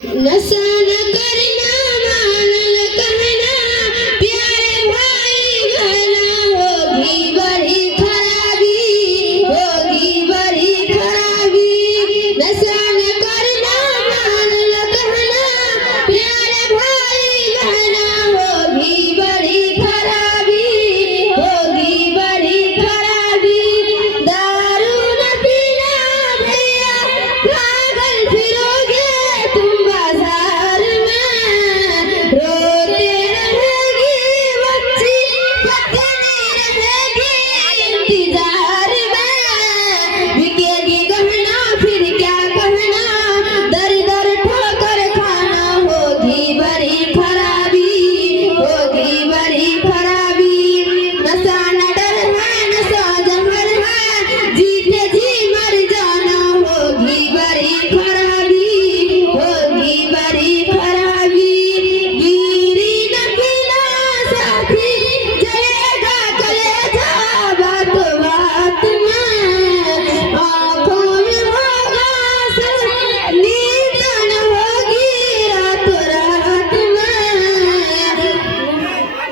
नशा न करना मानल कहना प्यारे भाई बहना होगी बड़ी खराबी नशा न करना मानल कहना प्यारे भाई बहना होगी बड़ी खराबी दारू न पीना भैया पागल फिरोगे तुम बाजार में रोते रहेगी बच्ची पत्नी रहेगी इंतजार में बिकेगी गहना फिर क्या कहना दर दर ठोकर खाना होगी बड़ी खराबी नशा न डर है नशा जहर है जीते जी मर जाना होगी बड़ी खराबी बीड़ी न पीना साथी जलेगा कलेजा बात बात में आँखों में होगा सर नींद न होगी रात रात में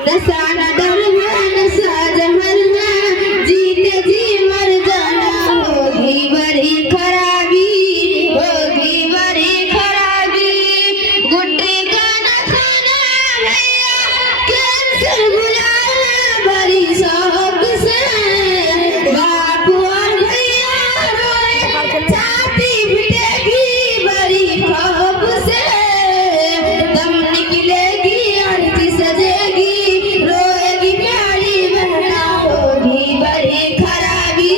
नशा न डर है नशा जहर है जीते जी मर जाना होगी बड़ी खराबी गुड्डे का न खाना भैया कैंसर बुलाना बड़ी शौक से बाप और भैया रोए छाती पिटेगी बड़ी खौफ से दम निकलेगी आरती सजेगी रोएगी प्यारी बहना होगी बड़ी खराबी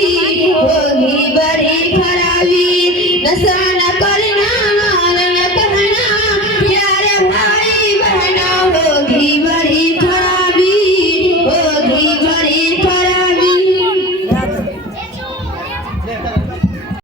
नशा न करना मानल कहना प्यारे भाई बहना